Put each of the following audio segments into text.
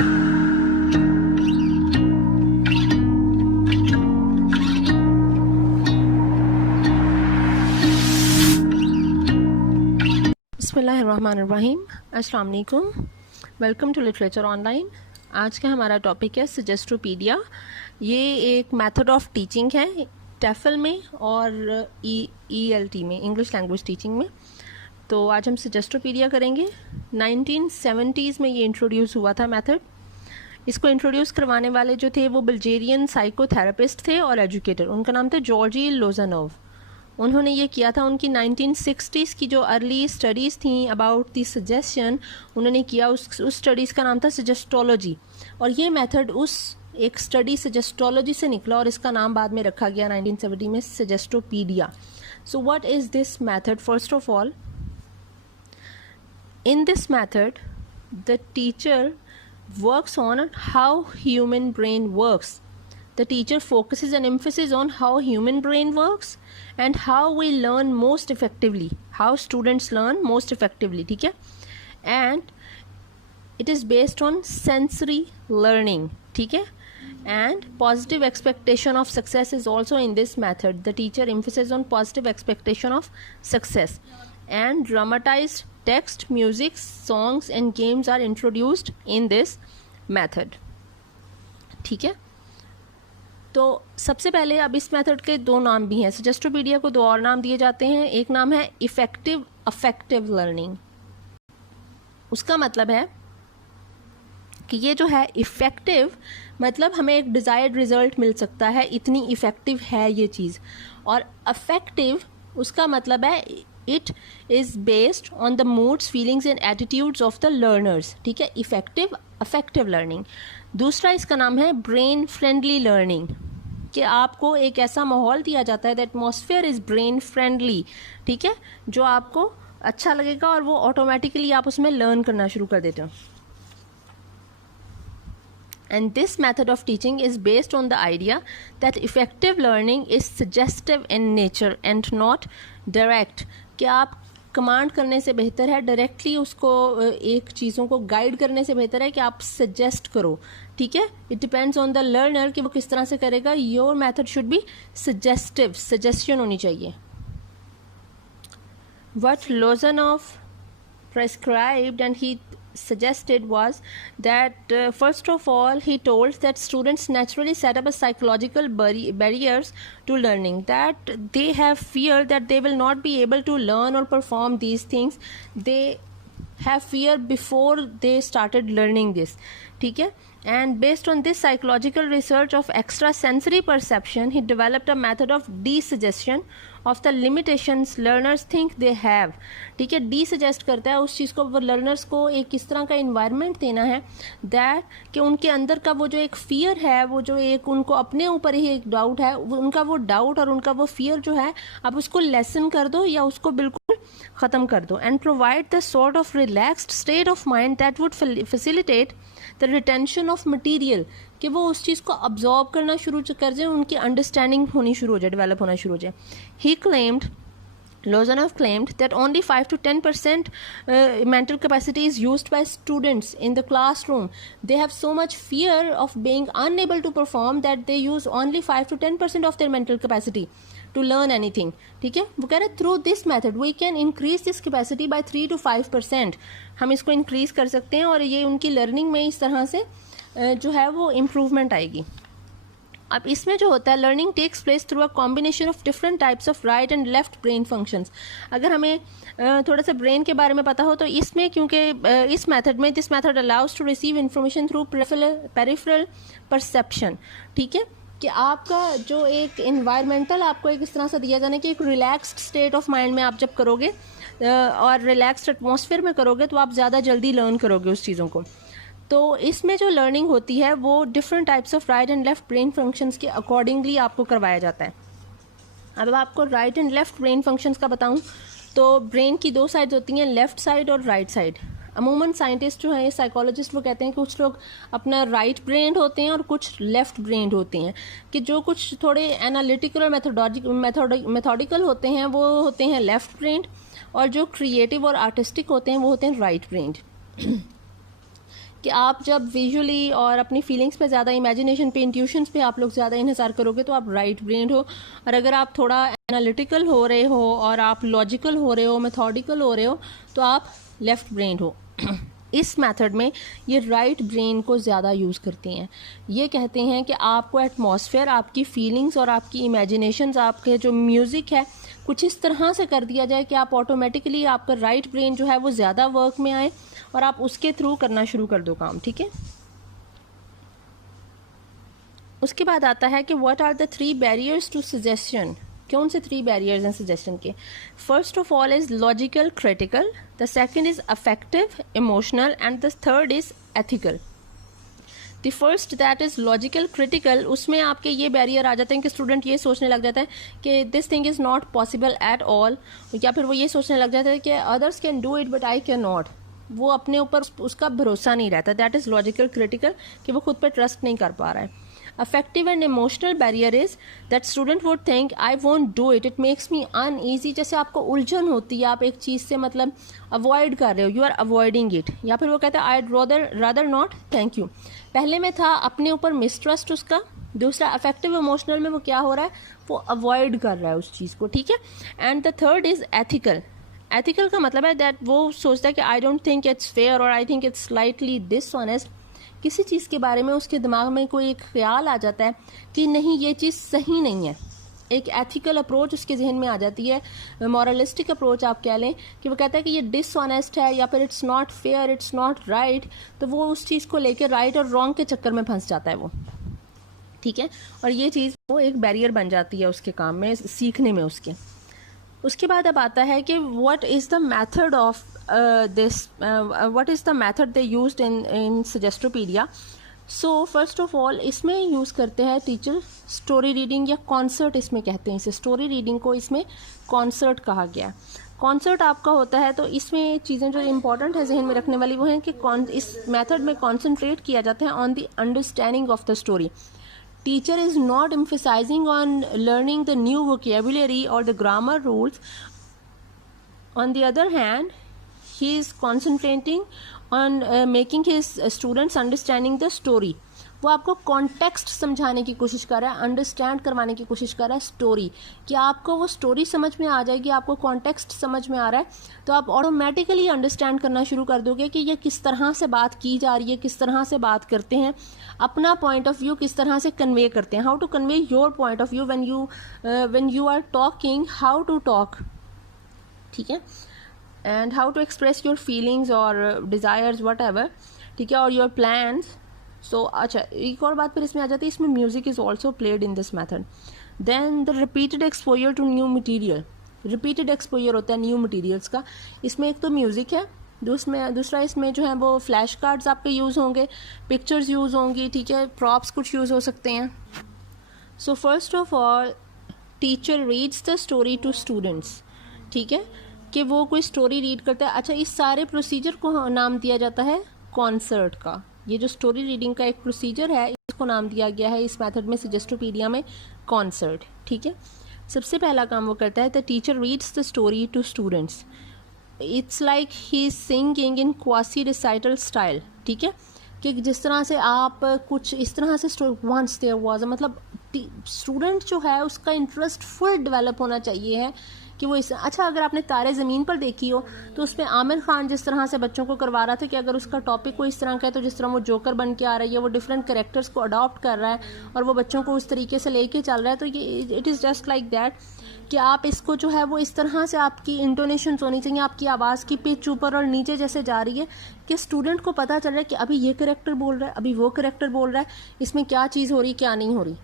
बिस्मिल्लाहिर्रहमानिर्रहीम, अस्सलाम वालेकुम। Welcome to literature online. आज का हमारा टॉपिक है सजेस्टोपीडिया। ये एक मेथड ऑफ टीचिंग है टेफल में और ELT में, इंग्लिश लैंग्वेज टीचिंग में। तो आज हम सजेस्टोपीडिया करेंगे। 1970s में ये इंट्रोड्यूस हुआ था मेथड। इसको इंट्रोड्यूस करवाने वाले जो थे वो बल्गेरियन साइकोथेरेपिस्ट थे और एजुकेटर। उनका नाम था जॉर्जी लोजानोव। उन्होंने ये किया था, उनकी 1960s की जो अर्ली स्टडीज़ थी अबाउट दी सजेशन, उन्होंने किया। उस स्टडीज़ का नाम था सजेस्टोलॉजी, और ये मेथड उस एक स्टडी सजेस्टोलॉजी से निकला और इसका नाम बाद में रखा गया 1970 में suggestopedia. So what is this method? First of all, in this method the teacher works on how human brain works. The teacher focuses an emphasis on how human brain works and how we learn most effectively, how students learn most effectively, ठीक है? And it is based on sensory learning, ठीक है? And positive expectation of success is also in this method. The teacher emphasizes on positive expectation of success. And dramatized text, music, songs and games are introduced in this method. ठीक है? तो सबसे पहले अब इस method के दो नाम भी हैं। सजेस्टोपीडिया को दो और नाम दिए जाते हैं। एक नाम है इफेक्टिव अफेक्टिव लर्निंग। उसका मतलब है कि ये जो है इफेक्टिव, मतलब हमें एक डिज़ायर्ड रिजल्ट मिल सकता है, इतनी इफेक्टिव है ये चीज़। और अफेक्टिव उसका मतलब है it is based on the moods, feelings and attitudes of the learners. ठीक है, इफेक्टिव अफेक्टिव लर्निंग। दूसरा इसका नाम है ब्रेन फ्रेंडली लर्निंग, कि आपको एक ऐसा माहौल दिया जाता है, the atmosphere is brain friendly, ठीक है, जो आपको अच्छा लगेगा और वो ऑटोमेटिकली आप उसमें लर्न करना शुरू कर देते हो। And this method of teaching is based on the idea that effective learning is suggestive in nature and not direct. कि आप कमांड करने से बेहतर है, डायरेक्टली उसको एक चीज़ों को गाइड करने से बेहतर है कि आप सजेस्ट करो। ठीक है, it depends on the learner कि वो किस तरह से करेगा। Your method should be suggestive, suggestion होनी चाहिए। What Lozanov prescribed and he suggested was that first of all he told that students naturally set up a psychological barriers to learning, that they have fear that they will not be able to learn or perform these things. They have fear before they started learning this. ठीक है, and based on this psychological research of extrasensory perception, he developed a method of desuggestion of the limitations learners think they have. ठीक है, desugest करता है उस चीज़ को, वो learners को एक किस तरह का environment देना है that कि उनके अंदर का वो जो एक fear है, वो जो एक उनको अपने ऊपर ही एक doubt है, उनका वो doubt और उनका वो fear जो है, आप उसको lessen कर दो या उसको बिल्कुल ख़त्म कर दो। and provide the sort of relaxed state of mind that would facilitate the retention of material, कि वो उस चीज़ को absorb करना शुरू कर जाए, उनकी अंडरस्टैंडिंग होनी शुरू हो जाए, डेवलप होना शुरू हो जाए। He claimed, Lozanov claimed that only 5 to 10% mental capacity is used by students in the classroom. They have so much fear of being unable to perform that they use only 5 to 10% of their mental capacity to learn anything. ठीक है, वो कह रहे through this method we can increase this capacity by 3 to 5%. हम इसको increase कर सकते हैं और ये उनकी learning में इस तरह से जो है वो improvement आएगी। अब इसमें जो होता है, learning takes place through a combination of different types of right and left brain functions. अगर हमें थोड़ा सा ब्रेन के बारे में पता हो तो इसमें, क्योंकि इस मेथड में this method allows to receive information through peripheral perception. ठीक है, कि आपका जो एक इन्वायरमेंटल आपको एक इस तरह से दिया जाना कि एक रिलैक्स्ड स्टेट ऑफ माइंड में आप जब करोगे और रिलैक्स्ड एटमॉस्फेयर में करोगे तो आप ज़्यादा जल्दी लर्न करोगे उस चीज़ों को। तो इसमें जो लर्निंग होती है वो different types of right and left brain functions के अकॉर्डिंगली आपको करवाया जाता है। अब आपको right and left brain functions का बताऊं तो ब्रेन की दो साइड्स होती हैं, लेफ्ट साइड और राइट साइड। अमूमन साइंटिस्ट जो हैं, साइकोलॉजिस्ट, वो कहते हैं कि कुछ लोग अपना राइट ब्रेन होते हैं और कुछ लेफ्ट ब्रेन होते हैं, कि जो कुछ थोड़े एनालिटिकल और मेथोडिकल होते हैं वो होते हैं लेफ्ट ब्रेन, और जो क्रिएटिव और आर्टिस्टिक होते हैं वो होते हैं राइट ब्रेन। कि आप जब विजुअली और अपनी फीलिंग्स पे ज़्यादा, इमेजिनेशन पे, इंट्यूशंस पे आप लोग ज़्यादा इन्हिसार करोगे तो आप राइट ब्रेन हो, और अगर आप थोड़ा एनालिटिकल हो रहे हो और आप लॉजिकल हो रहे हो, मेथोडिकल हो रहे हो, तो आप लेफ़्ट ब्रेन हो। इस मेथड में ये राइट ब्रेन को ज़्यादा यूज़ करती हैं। ये कहते हैं कि आपको एटमॉस्फेयर, आपकी फीलिंग्स और आपकी इमेजिनेशंस, आपके जो म्यूज़िक है, कुछ इस तरह से कर दिया जाए कि आप ऑटोमेटिकली, आपका राइट ब्रेन जो है वो ज़्यादा वर्क में आए और आप उसके थ्रू करना शुरू कर दो काम, ठीक है। उसके बाद आता है कि what are the 3 barriers to suggestion. कौन से 3 बैरियर्स हैं सजेशन के? First of all is logical critical, the second is affective emotional, and the third is ethical. The first that is logical critical, उसमें आपके ये बैरियर आ जाते हैं कि स्टूडेंट ये सोचने लग जाता है कि this thing is not possible at all, या फिर वो ये सोचने लग जाता है कि others can do it but I can not. वो अपने ऊपर उसका भरोसा नहीं रहता। दैट इज़ लॉजिकल क्रिटिकल, कि वो खुद पर ट्रस्ट नहीं कर पा रहा है। Affective and emotional barrier is that student would think I won't do it, it makes me uneasy. जैसे आपको उलझन होती है, आप एक चीज़ से मतलब अवॉइड कर रहे हो, यू आर अवॉइडिंग इट, या फिर वो कहता है I rather not, thank you. पहले में था अपने ऊपर मिसट्रस्ट उसका। दूसरा अफेक्टिव इमोशनल में वो क्या हो रहा है, वो अवॉइड कर रहा है उस चीज़ को, ठीक है। And the third is ethical. Ethical का मतलब है दैट वो सोचता है कि I don't think it's fair और I think it's slightly dishonest. किसी चीज़ के बारे में उसके दिमाग में कोई एक ख्याल आ जाता है कि नहीं ये चीज़ सही नहीं है, एक एथिकल अप्रोच उसके जहन में आ जाती है, मॉरलिस्टिक अप्रोच आप कह लें, कि वो कहता है कि ये डिसऑनेस्ट है या फिर it's not fair, it's not right. तो वो उस चीज़ को लेकर राइट और रॉन्ग के चक्कर में फंस जाता है वो, ठीक है। और ये चीज़ वो एक बैरियर बन जाती है उसके काम में, सीखने में उसके। उसके बाद अब आता है कि what is the method of what is the method they used in suggestopedia. So first of all इसमें यूज़ करते हैं टीचर स्टोरी रीडिंग या कॉन्सर्ट, इसमें कहते हैं इसे। स्टोरी रीडिंग को इसमें कॉन्सर्ट कहा गया। कॉन्सर्ट आपका होता है, तो इसमें चीज़ें जो इंपॉर्टेंट है जहन में रखने वाली वो हैं कि इस मेथड में कॉन्सेंट्रेट किया जाता है on the understanding of the story. Teacher is not emphasizing on learning the new vocabulary or the grammar rules. On the other hand, he is concentrating on making his students understanding the story. वो आपको context समझाने की कोशिश कर रहा है, understand करवाने की कोशिश कर रहा है स्टोरी, कि आपको वो स्टोरी समझ में आ जाएगी, आपको कॉन्टेक्स्ट समझ में आ रहा है तो आप ऑटोमेटिकली अंडरस्टैंड करना शुरू कर दोगे कि ये किस तरह से बात की जा रही है, किस तरह से बात करते हैं, अपना पॉइंट ऑफ व्यू किस तरह से कन्वे करते हैं, how to convey your point of view when you are talking, how to talk, ठीक है, and how to express your feelings और डिज़ायर्स वट एवर, ठीक है, और योर प्लान्स। सो अच्छा, एक और बात फिर इसमें आ जाती है, इसमें music is also played in this method. Then the repeated exposure to new material. Repeated exposure होता है न्यू मटीरियल्स का। इसमें एक तो म्यूजिक है, दूसरा इसमें जो है वो फ्लैश कार्ड्स आपके यूज़ होंगे, पिक्चर्स यूज़ होंगी, ठीक है, प्रॉप्स कुछ यूज़ हो सकते हैं। So first of all teacher reads the story to students, ठीक है, कि वो कोई स्टोरी रीड करता है। अच्छा, इस सारे प्रोसीजर को नाम दिया जाता है कॉन्सर्ट का। ये जो स्टोरी रीडिंग का एक प्रोसीजर है इसको नाम दिया गया है इस मेथड में, सजेस्टोपीडिया में, कॉन्सर्ट, ठीक है। सबसे पहला काम वो करता है, the teacher reads the story to students. It's like he is singing in quasi recital style, ठीक है, कि जिस तरह से आप कुछ इस तरह से वंस देयर वाज, मतलब स्टूडेंट जो है उसका इंटरेस्ट फुल डेवलप होना चाहिए है कि वो इस। अच्छा, अगर आपने तारे ज़मीन पर देखी हो तो उसमें आमिर खान जिस तरह से बच्चों को करवा रहा था कि अगर उसका टॉपिक कोई इस तरह का है तो जिस तरह वो जोकर बन के आ रही है, वो डिफरेंट कैरेक्टर्स को अडॉप्ट कर रहा है और वो बच्चों को उस तरीके से लेके चल रहा है, तो ये it is just like that कि आप इसको जो है वो इस तरह से आपकी इंटोनेशन होनी चाहिए, आपकी आवाज़ की पिच ऊपर और नीचे जैसे जा रही है कि स्टूडेंट को पता चल रहा है कि अभी ये कैरेक्टर बोल रहा है, अभी वो कैरेक्टर बोल रहा है, इसमें क्या चीज़ हो रही, क्या नहीं हो रही।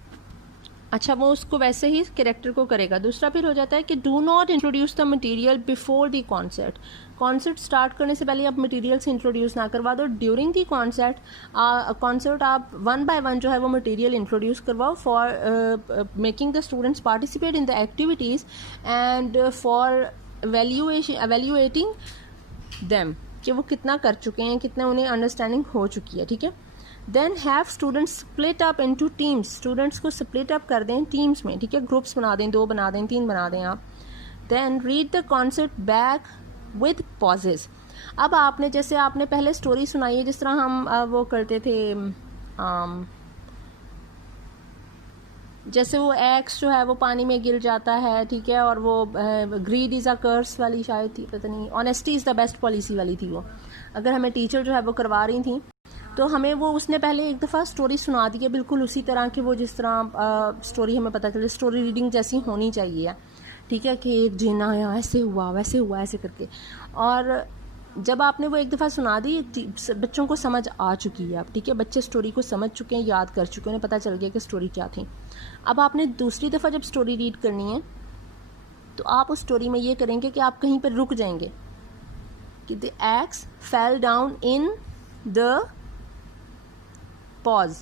अच्छा, वो उसको वैसे ही कैरेक्टर को करेगा। दूसरा फिर हो जाता है कि do not introduce the material before the concert. Concert start करने से पहले आप मटेरियल से इंट्रोड्यूस ना करवा दो। ड्यूरिंग द कॉन्सर्ट आप वन बाय वन जो है वो मटेरियल इंट्रोड्यूस करवाओ for making the students participate in the activities and for evaluating them, कि वो कितना कर चुके हैं, कितना उन्हें अंडरस्टैंडिंग हो चुकी है, ठीक है। Then have students split up into teams. Students को स्प्लिट अप कर दें टीम्स में, ठीक है, ग्रुप्स बना दें, 2 बना दें, 3 बना दें आप। Then read the concept back with pauses. अब आपने जैसे आपने पहले स्टोरी सुनाई है, जिस तरह हम वो करते थे, जैसे वो एक्स जो है वो पानी में गिर जाता है, ठीक है, और वो ग्रीड इज़ अ कर्स वाली शायद थी, पता नहीं, honesty is the best policy वाली थी वो। अगर हमें टीचर जो है वो करवा रही थी तो हमें वो उसने पहले एक दफ़ा स्टोरी सुना दी है, बिल्कुल उसी तरह की वो जिस तरह स्टोरी हमें पता चले, स्टोरी रीडिंग जैसी होनी चाहिए, ठीक है, कि एक जिन आया, ऐसे हुआ वैसे हुआ ऐसे करके। और जब आपने वो एक दफ़ा सुना दी, बच्चों को समझ आ चुकी है अब, ठीक है, बच्चे स्टोरी को समझ चुके हैं, याद कर चुके हैं, उन्हें पता चल गया कि स्टोरी क्या थी। अब आपने दूसरी दफ़ा जब स्टोरी रीड करनी है तो आप उस स्टोरी में ये करेंगे कि आप कहीं पर रुक जाएंगे कि the x fell down in the pause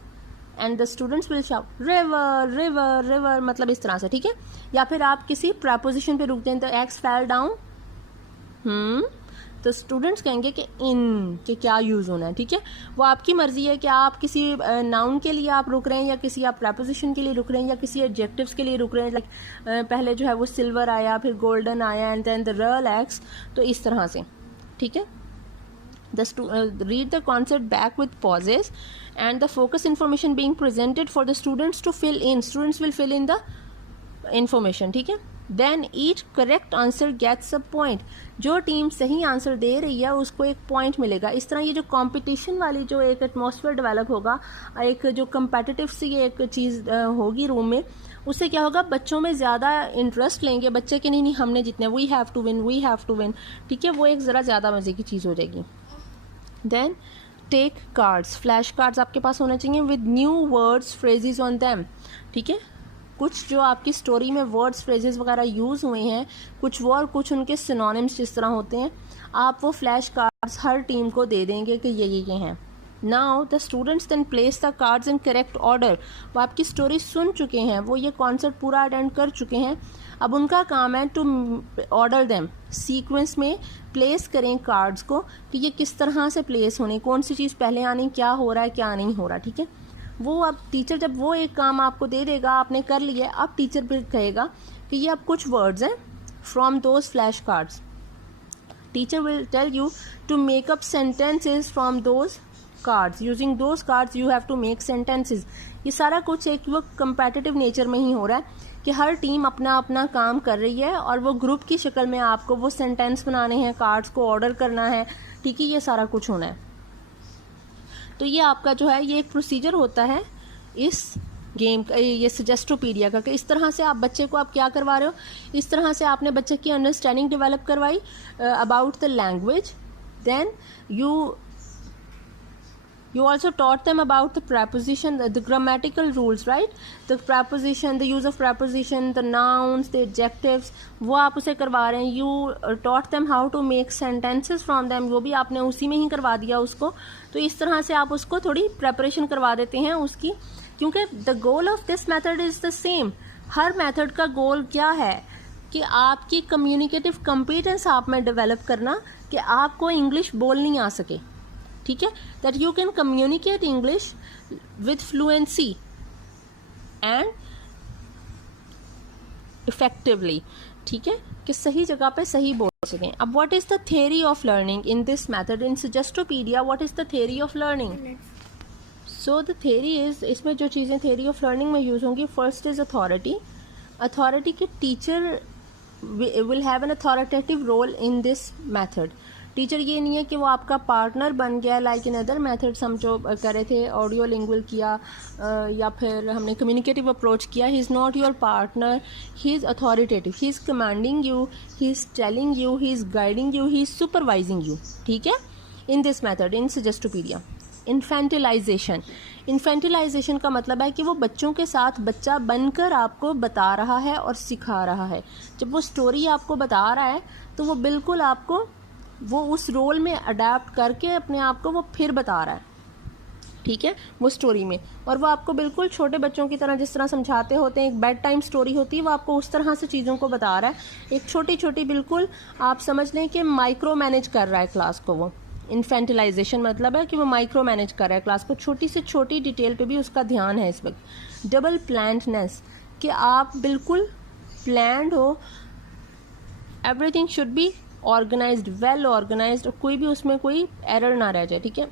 and the students will shout river river river, मतलब इस तरह से, ठीक है। या फिर आप किसी प्रपोजिशन पे रुक जाएं, द एक्स फेल डाउन, तो स्टूडेंट्स कहेंगे कि इन के क्या यूज़ होना है, ठीक है। वो आपकी मर्जी है कि आप किसी नाउन के लिए आप रुक रहे हैं, या किसी आप प्रपोजिशन के लिए रुक रहे हैं, या किसी एडजेक्टिव्स के लिए रुक रहे हैं। लाइक पहले जो है वो सिल्वर आया, फिर गोल्डन आया, and then the royal X, तो इस तरह से, ठीक है। Read the concept back with pauses and the focus information being presented for the students to fill in. Students will fill in the information, ठीक है। Then each correct answer gets a point. जो team सही answer दे रही है उसको एक point मिलेगा। इस तरह ये जो कंपटीशन वाली जो एक एटमॉस्फेयर डेवलप होगा, एक जो कंपेटिटिव सी एक चीज़ होगी रूम में, उससे क्या होगा, बच्चों में ज़्यादा इंटरेस्ट लेंगे बच्चे कि नहीं हमने जितने, वी हैव टू विन, ठीक है, वो एक ज़रा ज़्यादा मज़े की चीज़ हो जाएगी। Then take cards, flash cards आपके पास होने चाहिए with new words phrases on them, ठीक है। कुछ जो आपकी स्टोरी में वर्ड्स फ्रेजेस वगैरह यूज़ हुए हैं, कुछ वो और कुछ उनके सिनोनिम्स जिस तरह होते हैं, आप वो फ्लैश कार्ड्स हर टीम को दे देंगे कि ये हैं। Now the students then place the cards in correct order. वो आपकी स्टोरी सुन चुके हैं, वो ये कॉन्सेप्ट पूरा अटेंड कर चुके हैं, अब उनका काम है टू ऑर्डर देम, सीक्वेंस में प्लेस करें कार्ड्स को कि ये किस तरह से प्लेस होने, कौन सी चीज़ पहले आनी, क्या हो रहा है क्या नहीं हो रहा, ठीक है। वो अब टीचर जब वो एक काम आपको दे देगा, आपने कर लिया, अब टीचर फिर कहेगा कि ये अब कुछ वर्ड्स हैं from those flash cards. Teacher will tell you to make up sentences from those cards, using those cards you have to make sentences. ये सारा कुछ एक वो कंपेटिटिव नेचर में ही हो रहा है कि हर टीम अपना अपना काम कर रही है और वो ग्रुप की शक्ल में आपको वो सेंटेंस बनाने हैं, कार्ड्स को ऑर्डर करना है, ठीक है, ये सारा कुछ होना है। तो ये आपका जो है ये एक प्रोसीजर होता है इस गेम का, ये सजेस्टोपीडिया का, कि इस तरह से आप बच्चे को आप क्या करवा रहे हो, इस तरह से आपने बच्चे की अंडरस्टैंडिंग डेवलप करवाई about the language. Then you also taught them about the preposition, the grammatical rules, right? The preposition, the use of preposition, the nouns, the adjectives, वो आप उसे करवा रहे हैं। You taught them how to make sentences from them, वो भी आपने उसी में ही करवा दिया उसको। तो इस तरह से आप उसको थोड़ी प्रेपरेशन करवा देते हैं उसकी, क्योंकि the goal of this method is the same। Her method का गोल क्या है कि आपकी कम्युनिकेटिव कॉम्पिटेंस आप में डेवलप करना, कि आपको इंग्लिश बोलनी आ सके, ठीक है, that you can communicate English with fluency and effectively, ठीक है, कि सही जगह पे सही बोल सकें। अब what is the theory of learning in this method, in suggestopedia what is the theory of learning? So the theory is, इसमें जो चीज़ें थ्योरी ऑफ लर्निंग में यूज होंगी, फर्स्ट इज अथॉरिटी। अथॉरिटी के teacher will have an authoritative role in this method. Teacher ये नहीं है कि वो आपका पार्टनर बन गया, लाइक इन अदर मेथड्स हम जो कर रहे थे, ऑडियो लिंगुअल किया या फिर हमने कम्युनिकेटिव अप्रोच किया। He is not your partner, he is authoritative, he is commanding you, he is telling you, he is guiding you, he is supervising you, ठीक है, in this method, in suggestopedia. Infantilization, infantilization का मतलब है कि वो बच्चों के साथ बच्चा बनकर आपको बता रहा है और सिखा रहा है। जब वो स्टोरी आपको बता रहा है तो वो बिल्कुल आपको वो उस रोल में अडेप्ट करके अपने आप को वो फिर बता रहा है, ठीक है, वो स्टोरी में। और वो आपको बिल्कुल छोटे बच्चों की तरह जिस तरह समझाते होते हैं, एक बेड टाइम स्टोरी होती है, वो आपको उस तरह से चीज़ों को बता रहा है। एक छोटी छोटी बिल्कुल आप समझ लें कि माइक्रो मैनेज कर रहा है क्लास को। वो इन्फेंटिलाइजेशन मतलब है कि वो माइक्रो मैनेज कर रहा है क्लास को, छोटी से छोटी डिटेल पे भी उसका ध्यान है इस वक्त। डबल प्लान्डनेस, कि आप बिल्कुल प्लान्ड हो, everything should be organised, well organised, और कोई भी उसमें कोई एरर ना रह जाए, ठीक है।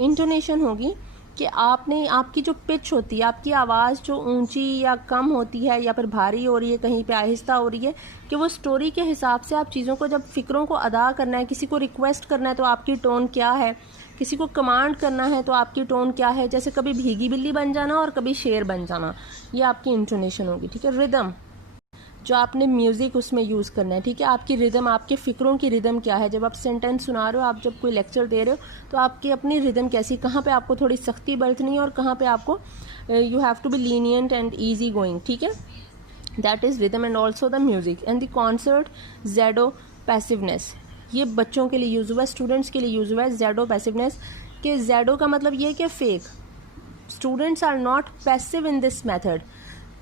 इंटोनेशन होगी कि आपने, आपकी जो पिच होती है, आपकी आवाज़ जो ऊंची या कम होती है या फिर भारी हो रही है, कहीं पे आहिस्ता हो रही है, कि वो स्टोरी के हिसाब से आप चीज़ों को, जब फ़िक्रों को अदा करना है, किसी को रिक्वेस्ट करना है तो आपकी टोन क्या है, किसी को कमांड करना है तो आपकी टोन क्या है, जैसे कभी भीगी बिल्ली बन जाना और कभी शेर बन जाना, ये आपकी इंटोनेशन होगी, ठीक है। रिदम, जो आपने म्यूज़िक उसमें यूज़ करना है, ठीक है। आपकी रिदम, आपके फ़िक्रों की रिदम क्या है, जब आप सेंटेंस सुना रहे हो, आप जब कोई लेक्चर दे रहे हो, तो आपकी अपनी रिदम कैसी, कहाँ पे आपको थोड़ी सख्ती बरतनी है और कहाँ पे आपको you have to be lenient and easy going, ठीक है। That is rhythm and also the music. And the concert pseudo passiveness, ये बच्चों के लिए यूज़ हुआ है, स्टूडेंट्स के लिए यूज़ हुआ है ज़ेडो पैसिवनेस, कि ज़ेडो का मतलब ये कि fake, students are not passive in this method,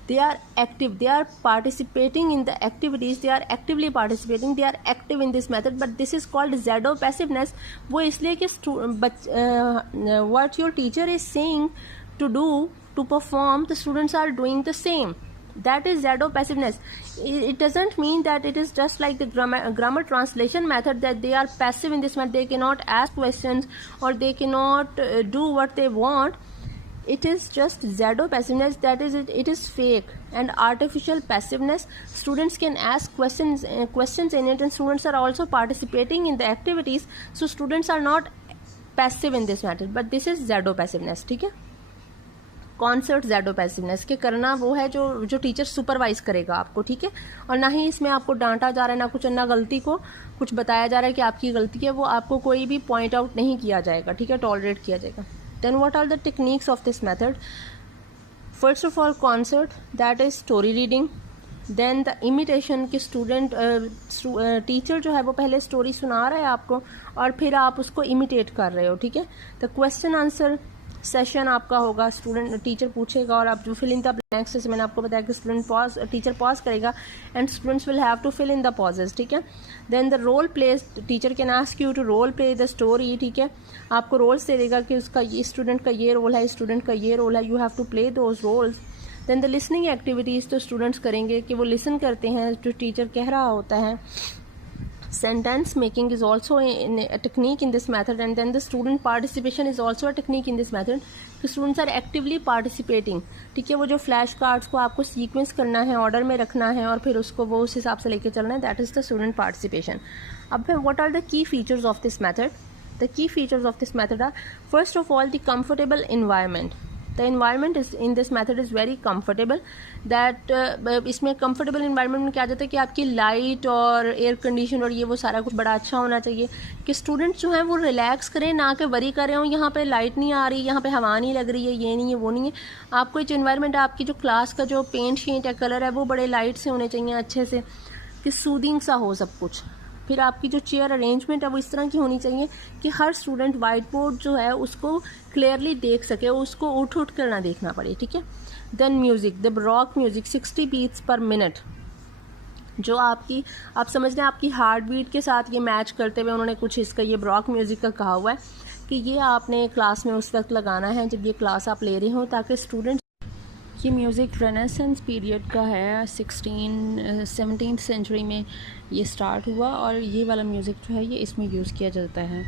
they are active, they are participating in the activities, they are actively participating, they are active in this method, but this is called ज़ेडो passiveness। वो इसलिए कि what your teacher is saying to do, to perform, the students are doing the same, that is ज़ेडो passiveness। It doesn't mean that it is just like the grammar translation method, that they are passive in this method, they cannot ask questions or they cannot do what they want। It is just ज़ेडो passiveness, that is it is fake and artificial passiveness। Students can ask questions in it, and students are also participating in the activities, so students are not passive in this matter, but this is ज़ेडो passiveness, ठीक है। Concert pseudo passiveness के करना वो है जो teacher supervise करेगा आपको, ठीक है, और ना ही इसमें आपको डांटा जा रहा है, ना कुछ, ना गलती को कुछ बताया जा रहा है कि आपकी गलती है, वो आपको कोई भी पॉइंट आउट नहीं किया जाएगा, ठीक है, टॉलरेट किया जाएगा। Then what are the techniques of this method? First of all, concert, that is story reading। Then the imitation, कि स्टूडेंट टीचर जो है वो पहले स्टोरी सुना रहा है आपको और फिर आप उसको इमिटेट कर रहे हो, ठीक है। द क्वेश्चन आंसर सेशन आपका होगा, स्टूडेंट टीचर पूछेगा और आप जो फिल इन द ब्लैंक्स, जैसे मैंने आपको बताया कि टीचर पॉज करेगा and students will have to fill in the pauses, ठीक है। Then the role play, teacher can ask you to role play the story, ठीक है, आपको रोल्स दे देगा कि उसका ये स्टूडेंट का ये रोल है, स्टूडेंट का ये रोल है, you have to play those roles. Then the listening activities, तो स्टूडेंट्स करेंगे कि वो लिसन करते हैं जो टीचर कह रहा होता है। Sentence making is also a technique in this method, and then the student participation is also a technique in this method। The students are actively participating, ठीक है, वो जो फ्लैश कार्ड्स को आपको सीक्वेंस करना है, ऑर्डर में रखना है और फिर उसको वो उस हिसाब से लेके चलना है, that is the student participation. अब what are the key features of this method? The key features of this method are, first of all, the comfortable environment। The environment is in this method is very comfortable, that इसमें comfortable environment में क्या जाता है कि आपकी light और air condition और ये वो सारा कुछ बड़ा अच्छा होना चाहिए, कि स्टूडेंट्स जो हैं वो रिलैक्स करें, ना कि वरी कर रहे हो यहाँ पे लाइट नहीं आ रही, यहाँ पे हवा नहीं लग रही है, ये नहीं है, वो नहीं है। आपको जो इन्वायरमेंट, आपकी जो क्लास का जो पेंट शीट है, कलर है, वो बड़े लाइट से होने चाहिए, अच्छे से, कि सूदिंग सा हो सब कुछ। फिर आपकी जो चेयर अरेंजमेंट है वो इस तरह की होनी चाहिए कि हर स्टूडेंट वाइट बोर्ड जो है उसको क्लियरली देख सके, उसको उठ कर ना देखना पड़े, ठीक है। Then music, the rock music 60 beats per minute, जो आपकी, आप समझ लें आपकी हार्ट बीट के साथ ये मैच करते हुए उन्होंने कुछ इसका ये रॉक म्यूज़िक का कहा हुआ है कि ये आपने क्लास में उस वक्त लगाना है जब ये क्लास आप ले रहे हो, ताकि स्टूडेंट, ये म्यूज़िक रेनेसेंस पीरियड का है, 17th सेंचुरी में ये स्टार्ट हुआ और ये वाला म्यूज़िक जो है ये इसमें यूज़ किया जाता है।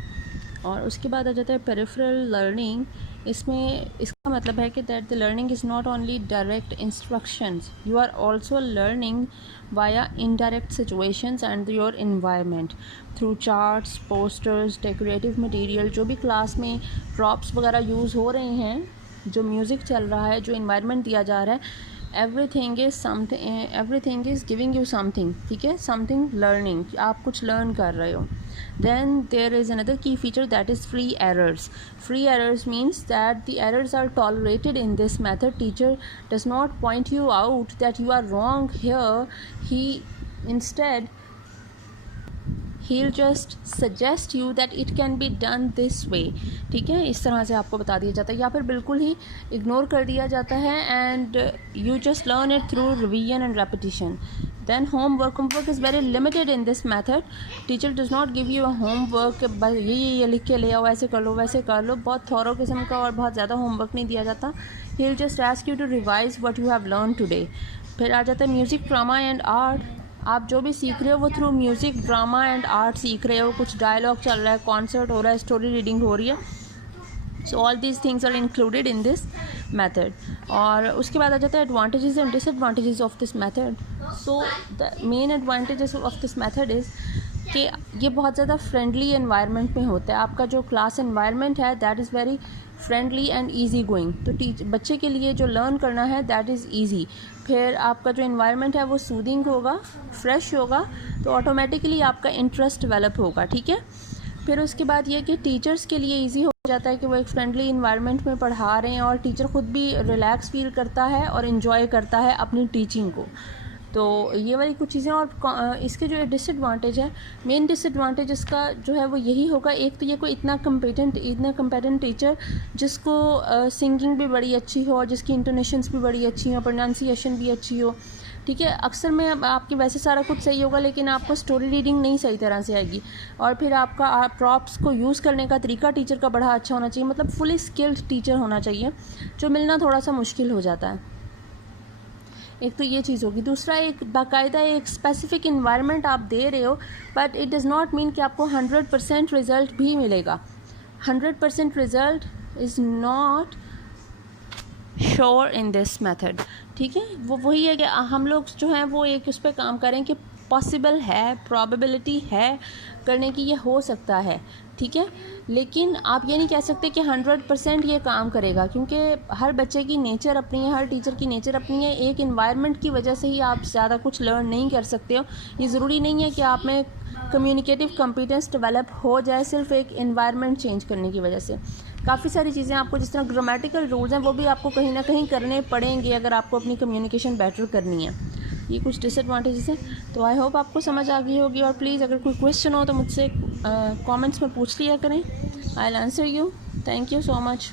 और उसके बाद आ जाता है पेरिफेरल लर्निंग। इसमें इसका मतलब है कि that the learning is not only direct instructions, you are also learning via indirect situations and your environment through charts, posters, decorative material, जो भी क्लास में प्रॉप्स वगैरह यूज़ हो रहे हैं, जो म्यूज़िक चल रहा है, जो इन्वायरमेंट दिया जा रहा है, everything is giving you something, ठीक है, समथिंग लर्निंग, आप कुछ लर्न कर रहे हो। Then there is another key feature, that is free errors. Free errors means that the errors are tolerated in this method. Teacher does not point you out that you are wrong here, he instead he'll just suggest you that it can be done this way, ठीक है, इस तरह से आपको बता दिया जाता है, या फिर बिल्कुल ही इग्नोर कर दिया जाता है and you just learn it through revision and repetition. Then homework is very limited in this method. Teacher does not give you a homework, बस ये लिख के ले आओ, ऐसे कर लो वैसे कर लो, बहुत थॉरो किस्म का और बहुत ज़्यादा होमवर्क नहीं दिया जाता। He will just ask you to revise what you have learn today. फिर आ जाता है म्यूज़िक, ड्रामा एंड आर्ट। आप जो भी सीख रहे हो वो through music, drama and art सीख रहे हो, कुछ डायलॉग चल रहा है, कॉन्सर्ट हो रहा है, स्टोरी रीडिंग हो रही है. So all these things are included in this method. और उसके बाद आ जाता है advantages and disadvantages of this method. So the main advantages of this method is कि ये बहुत ज़्यादा फ्रेंडली एनवायरनमेंट में होता है. आपका जो क्लास एनवायरनमेंट है that is very friendly and easy going. तो बच्चे के लिए जो लर्न करना है दैट इज़ ईजी. फिर आपका जो इन्वायरमेंट है वो सूदिंग होगा, फ्रेश होगा, तो ऑटोमेटिकली आपका इंटरेस्ट डेवलप होगा. ठीक है. फिर उसके बाद ये कि टीचर्स के लिए इजी हो जाता है कि वो एक फ्रेंडली इन्वायरमेंट में पढ़ा रहे हैं और टीचर ख़ुद भी रिलैक्स फील करता है और इन्जॉय करता है अपनी टीचिंग को. तो ये वाली कुछ चीज़ें. और इसके जो डिसएडवांटेज है, मेन डिसएडवांटेज इसका जो है वो यही होगा. एक तो ये कोई इतना कम्पेटेंट टीचर जिसको सिंगिंग भी बड़ी अच्छी हो और जिसकी इंटोनेशंस भी बड़ी अच्छी हो, प्रोनाउंसिएशन भी अच्छी हो. ठीक है. अक्सर में आपकी वैसे सारा कुछ सही होगा लेकिन आपको स्टोरी रीडिंग नहीं सही तरह से आएगी. और फिर आपका प्रॉप्स को यूज़ करने का तरीका टीचर का बड़ा अच्छा होना चाहिए. मतलब फुली स्किल्ड टीचर होना चाहिए, जो मिलना थोड़ा सा मुश्किल हो जाता है. एक तो ये चीज़ होगी. दूसरा, एक बाकायदा एक स्पेसिफिक इन्वायरमेंट आप दे रहे हो, but it does not mean कि आपको 100% रिज़ल्ट भी मिलेगा. 100% result is not sure in this method. ठीक है. वो वही है कि हम लोग जो हैं वो एक उस पर काम करें कि पॉसिबल है, प्रॉबेबिलिटी है करने की, ये हो सकता है. ठीक है. लेकिन आप ये नहीं कह सकते कि 100% ये काम करेगा, क्योंकि हर बच्चे की नेचर अपनी है, हर टीचर की नेचर अपनी है. एक इन्वायरमेंट की वजह से ही आप ज़्यादा कुछ लर्न नहीं कर सकते हो. ये ज़रूरी नहीं है कि आप में कम्युनिकेटिव कॉम्पिटेंस डेवलप हो जाए सिर्फ एक इन्वायरमेंट चेंज करने की वजह से. काफ़ी सारी चीज़ें आपको, जिस तरह ग्रामेटिकल रूल्स हैं, वो भी आपको कहीं ना कहीं करने पड़ेंगे अगर आपको अपनी कम्युनिकेशन बेटर करनी है. ये कुछ डिसएडवांटेजेस हैं. तो आई होप आपको समझ आ गई होगी. और प्लीज़ अगर कोई क्वेश्चन हो तो मुझसे कमेंट्स में पूछ लिया करें. I will answer you. Thank you so much.